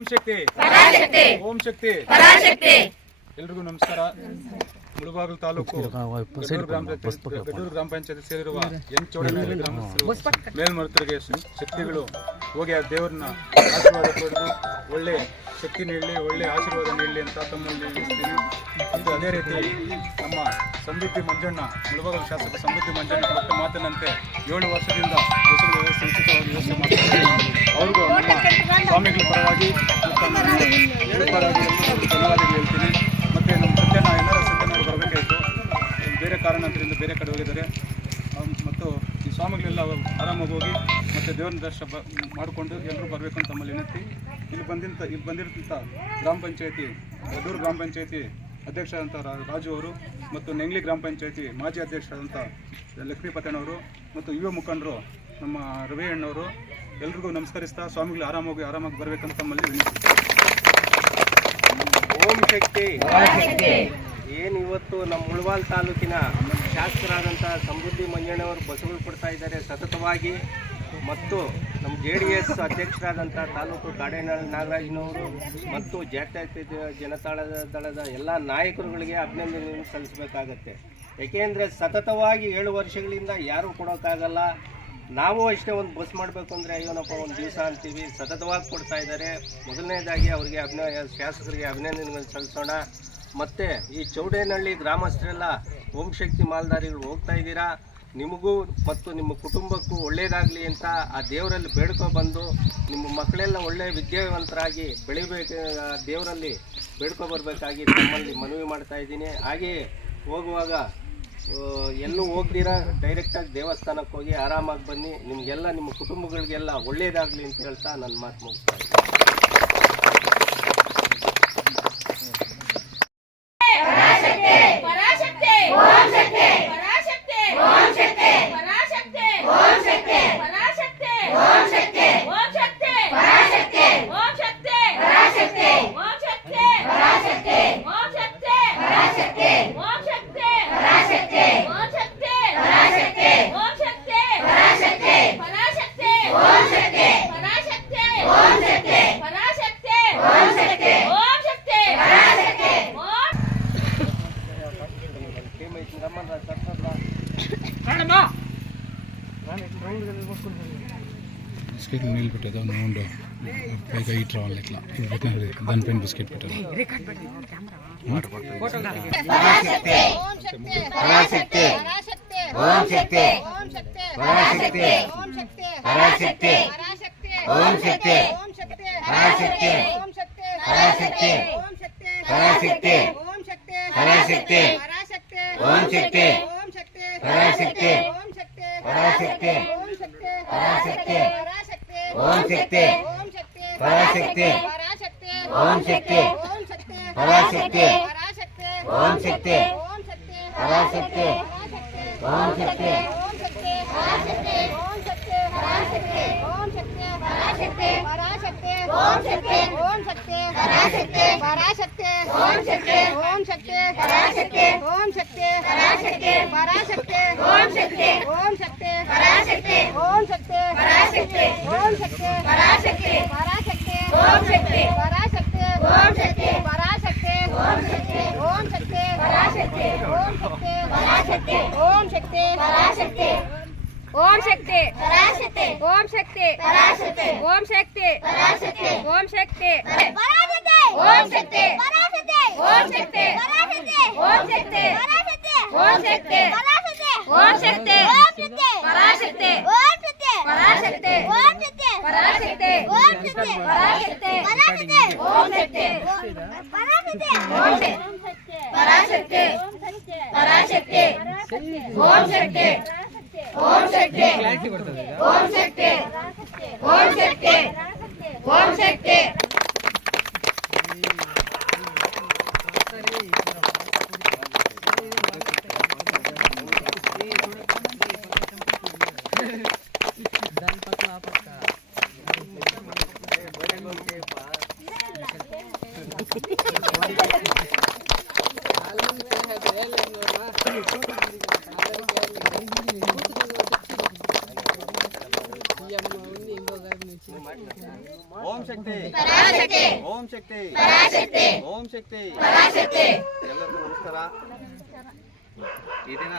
ಶಕ್ತಿ ಪರಾಶಕ್ತಿ ಓಂ ಶಕ್ತಿ ಪರಾಶಕ್ತಿ. ಎಲ್ರಿಗೂ ನಮಸ್ಕಾರ. ಮುಳಬಾಗಿಲು ತಾಲೂಕು ಗಡೂರು ಗ್ರಾಮ ಪಂಚಾಯತ್ ಸೇರಿರುವ ಎನ್ ಚೌಡನಹಳ್ಳಿ ಗ್ರಾಮಸ್ಥರು ಮೇಲ್ಮರುತರಿಗೆ ಶಕ್ತಿಗಳು ಹೋಗಿ ಆ ದೇವರನ್ನ ಆಶೀರ್ವಾದ ಪಡೆದು ಒಳ್ಳೆ ಶಕ್ತಿ ನೀಡಲಿ, ಒಳ್ಳೆ ಆಶೀರ್ವಾದ ನೀಡಲಿ ಅಂತ ತಮ್ಮಲ್ಲಿ ನಿಲ್ಲಿಸ್ತೀನಿ. ಮತ್ತು ಅದೇ ರೀತಿ ನಮ್ಮ ಸಮೃದ್ಧಿ ಮಂಜಣ್ಣ, ಮುಳಬಾಗಿಲು ಶಾಸಕ ಸಮೃದ್ಧಿ ಮಂಜಣ್ಣ ಕೊಟ್ಟ ಮಾತಿನಂತೆ 7 ವರ್ಷದಿಂದ ಬಸ್ಸುಗಳ ವ್ಯವಸ್ಥೆ ಉಚಿತವಾಗಿ ವ್ಯವಸ್ಥೆ ಮಾಡ್ತಾರೆ. ಅವ್ರಿಗೂ ನಮ್ಮ ಸ್ವಾಮಿಗಳ ಪರವಾಗಿ ಮತ್ತು ನಮ್ಮ ಪರವಾಗಿ ಧನ್ಯವಾದಗಳು ಹೇಳ್ತೀನಿ. ಮತ್ತು ನಮ್ಮ ಎಲ್ಲರ ಸತ್ಯನಾರಾಯಣ ಬರಬೇಕಾಯಿತು, ಬೇರೆ ಕಾರಣಾಂತರದಿಂದ ಬೇರೆ ಕಡೆ ಹೋಗಿದ್ದಾರೆ. ಮತ್ತು ಈ ಸ್ವಾಮಿಗಳೆಲ್ಲ ಆರಾಮಾಗಿ ಹೋಗಿ ಮತ್ತು ದೇವರ ದರ್ಶನ ಮಾಡಿಕೊಂಡು ಎಲ್ಲರೂ ಬರಬೇಕು ಅಂತ ತಮ್ಮಲ್ಲಿ ವಿನಂತಿ. ಇಲ್ಲಿ ಬಂದಿರ್ತಂಥ ಗ್ರಾಮ ಪಂಚಾಯತಿ ಗಡೂರು ಗ್ರಾಮ ಪಂಚಾಯತಿ ಅಧ್ಯಕ್ಷರಾದಂಥ ರಾಜು ಅವರು ಮತ್ತು ನೆಂಗ್ಲಿ ಗ್ರಾಮ ಪಂಚಾಯತಿ ಮಾಜಿ ಅಧ್ಯಕ್ಷರಾದಂಥ ಲಕ್ಷ್ಮೀಪತಣ್ಣವರು ಮತ್ತು ಯುವ ಮುಖಂಡರು ನಮ್ಮ ರವಿ ಅಣ್ಣವರು ಎಲ್ರಿಗೂ ನಮಸ್ಕರಿಸ್ತಾ ಸ್ವಾಮಿಗಳು ಆರಾಮಾಗಿ ಬರಬೇಕಂತ ತಮ್ಮಲ್ಲಿ ವಿನಂತಿ. ಓಂ ಶಕ್ತಿ ಏನು ಇವತ್ತು ನಮ್ಮ ಮುಳಬಾಗಿಲು ತಾಲೂಕಿನ ಶಾಸಕರಾದಂಥ ಸಮೃದ್ಧಿ ಮಂಜಣ್ಣವರು ಬಸ್ಸುಗಳು ಕೊಡ್ತಾ ಇದ್ದಾರೆ ಸತತವಾಗಿ. ಮತ್ತು ನಮ್ಮ JDS ಅಧ್ಯಕ್ಷರಾದಂಥ ತಾಲೂಕು ಕಾಡೇನಹಳ್ಳಿ ನಾಗರಾಜ್ನವರು ಮತ್ತು ಜಾತ್ಯತೀತ ಜನತಾದಳದ ದಳದ ಎಲ್ಲ ನಾಯಕರುಗಳಿಗೆ ಅಭಿನಂದನೆ ಸಲ್ಲಿಸಬೇಕಾಗತ್ತೆ. ಏಕೆಂದರೆ ಸತತವಾಗಿ 7 ವರ್ಷಗಳಿಂದ ಯಾರೂ ಕೊಡೋಕ್ಕಾಗಲ್ಲ. ನಾವು ಅಷ್ಟೇ ಒಂದು ಬಸ್ ಮಾಡಬೇಕು ಅಂದರೆ ಅಯ್ಯೋನಪ್ಪ ಒಂದು ದಿವಸ ಅಂತೀವಿ. ಸತತವಾಗಿ ಕೊಡ್ತಾ ಇದ್ದಾರೆ. ಮೊದಲನೇದಾಗಿ ಅವರಿಗೆ ಶಾಸಕರಿಗೆ ಅಭಿನಂದನೆಗಳು ಸಲ್ಲಿಸೋಣ. ಮತ್ತು ಈ ಚೌಡೇನಹಳ್ಳಿ ಗ್ರಾಮಸ್ಥರೆಲ್ಲ ಓಂ ಶಕ್ತಿ ಮಾಲ್ದಾರಿಗಳು ಹೋಗ್ತಾ ಇದ್ದೀರಾ, ನಿಮಗೂ ಮತ್ತು ನಿಮ್ಮ ಕುಟುಂಬಕ್ಕೂ ಒಳ್ಳೆಯದಾಗಲಿ ಅಂತ ಆ ದೇವರಲ್ಲಿ ಬೇಡ್ಕೊಬಂದು ನಿಮ್ಮ ಮಕ್ಕಳೆಲ್ಲ ಒಳ್ಳೆಯ ವಿದ್ಯಾವಂತರಾಗಿ ಬೆಳಿಬೇಕು, ದೇವರಲ್ಲಿ ಬೇಡ್ಕೊಬರ್ಬೇಕಾಗಿ ನಮ್ಮಲ್ಲಿ ಮನವಿ ಮಾಡ್ತಾ ಇದ್ದೀನಿ. ಹಾಗೆಯೇ ಹೋಗುವಾಗ ಎಲ್ಲೂ ಹೋಗ್ದಿರ ಡೈರೆಕ್ಟಾಗಿ ದೇವಸ್ಥಾನಕ್ಕೆ ಹೋಗಿ ಆರಾಮಾಗಿ ಬನ್ನಿ. ನಿಮಗೆಲ್ಲ ನಿಮ್ಮ ಕುಟುಂಬಗಳಿಗೆಲ್ಲ ಒಳ್ಳೆಯದಾಗಲಿ ಅಂತ ಹೇಳ್ತಾ ನನ್ನ ಮಾತು ಮುಗಿಸ್ತಾ ಇದ್ದೀನಿ. బిస్కెట్ నీళ్ళు పెట్టేదా నూనె పైగా హీట్ రావాలి ఇట్లా దానిపైన బిస్కెట్ పెట్టాలి. ओम शक्ति पराशक्ति ओम शक्ति पराशक्ति ओम शक्ति पराशक्ति ओम शक्ति ओम शक्ति पराशक्ति ओम शक्ति पराशक्ति ओम शक्ति पराशक्ति ओम शक्ति पराशक्ति ओम शक्ति पराशक्ति ओम शक्ति पराशक्ति ओम शक्ति पराशक्ति ओम शक्ति पराशक्ति ओम शक्ति पराशक्ति ओम शक्ति पराशक्ति ओम शक्ति पराशक्ति ओम शक्ति पराशक्ति ओम शक्ति पराशक्ति ओम शक्ति पराशक्ति पराशक्ति ओम शक्ति ओम शक्ति ओम शक्ति ओम शक्ति ओम शक्ति ओम शक्ति ಓಂ ಶಕ್ತಿ ಓಂ ಶಕ್ತಿ ಎಲ್ಲರಿಗೂ ನಮಸ್ಕಾರ. ಈ ದಿನ